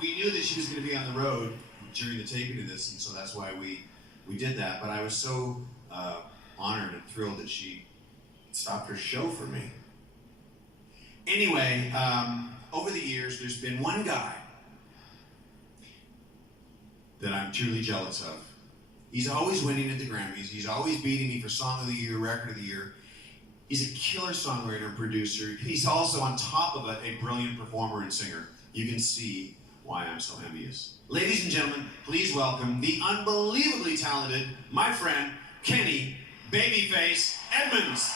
we knew that she was going to be on the road during the taping of this, and so that's why we did that. But I was so honored and thrilled that she stopped her show for me. Anyway, over the years, there's been one guy that I'm truly jealous of. He's always winning at the Grammys. He's always beating me for Song of the Year, Record of the Year. He's a killer songwriter and producer. He's also, on top of it, a brilliant performer and singer. You can see why I'm so envious. Ladies and gentlemen, please welcome the unbelievably talented, my friend, Kenny Babyface Edmonds.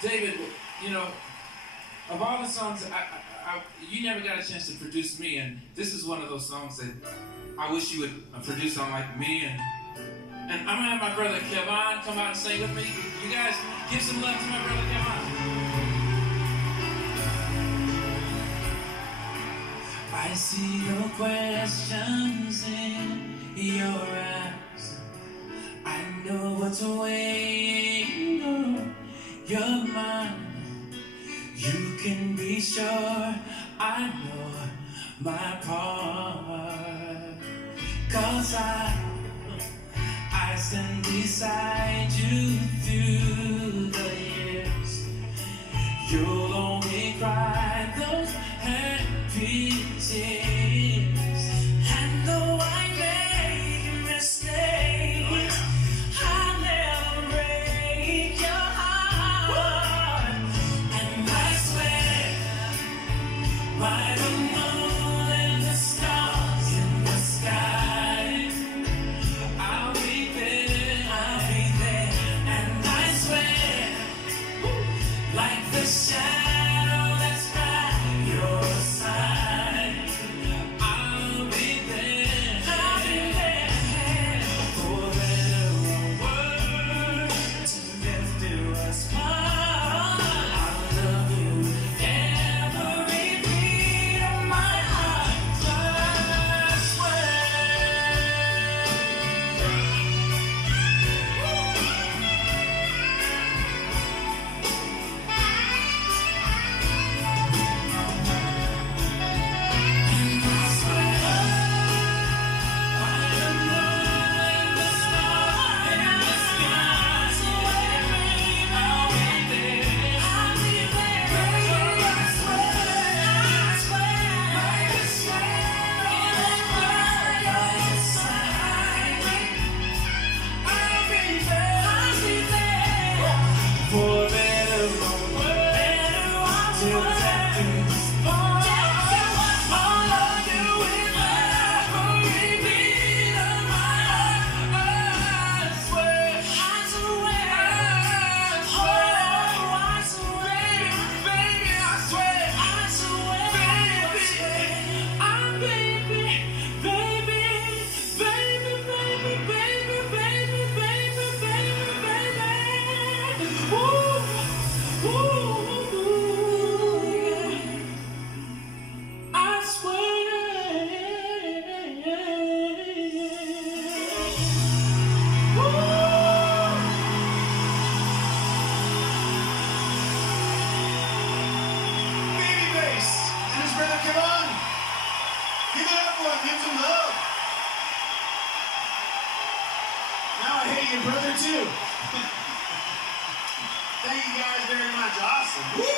David, you know, of all the songs, you never got a chance to produce me, and this is one of those songs that I wish you would produce on like me. And I'm gonna have my brother Kevon come out and sing with me. You guys, give some love to my brother Kevon. I see no questions in your eyes. I know what's weighing on your mind. You can be sure I know my part. 'Cause I stand beside you through the years. You'll only cry those happy tears. And though I make mistakes, I'll never break your heart. And I swear by the moon and the stars in the sky, I'll be there, and I swear, like the shadow that's by your side, I'll be there, for better or worse, to death do us part. I love you every beat of my heart, I swear. For better or worse, till death do us part. I'll love you with every beat of my heart. I swear, I swear, I swear, baby, I swear, I'm baby, I swear. Babyface and his brother Kevon. Give it up for him. Give some love. Now I hate your brother too. Thank you guys very much. Awesome. Woo!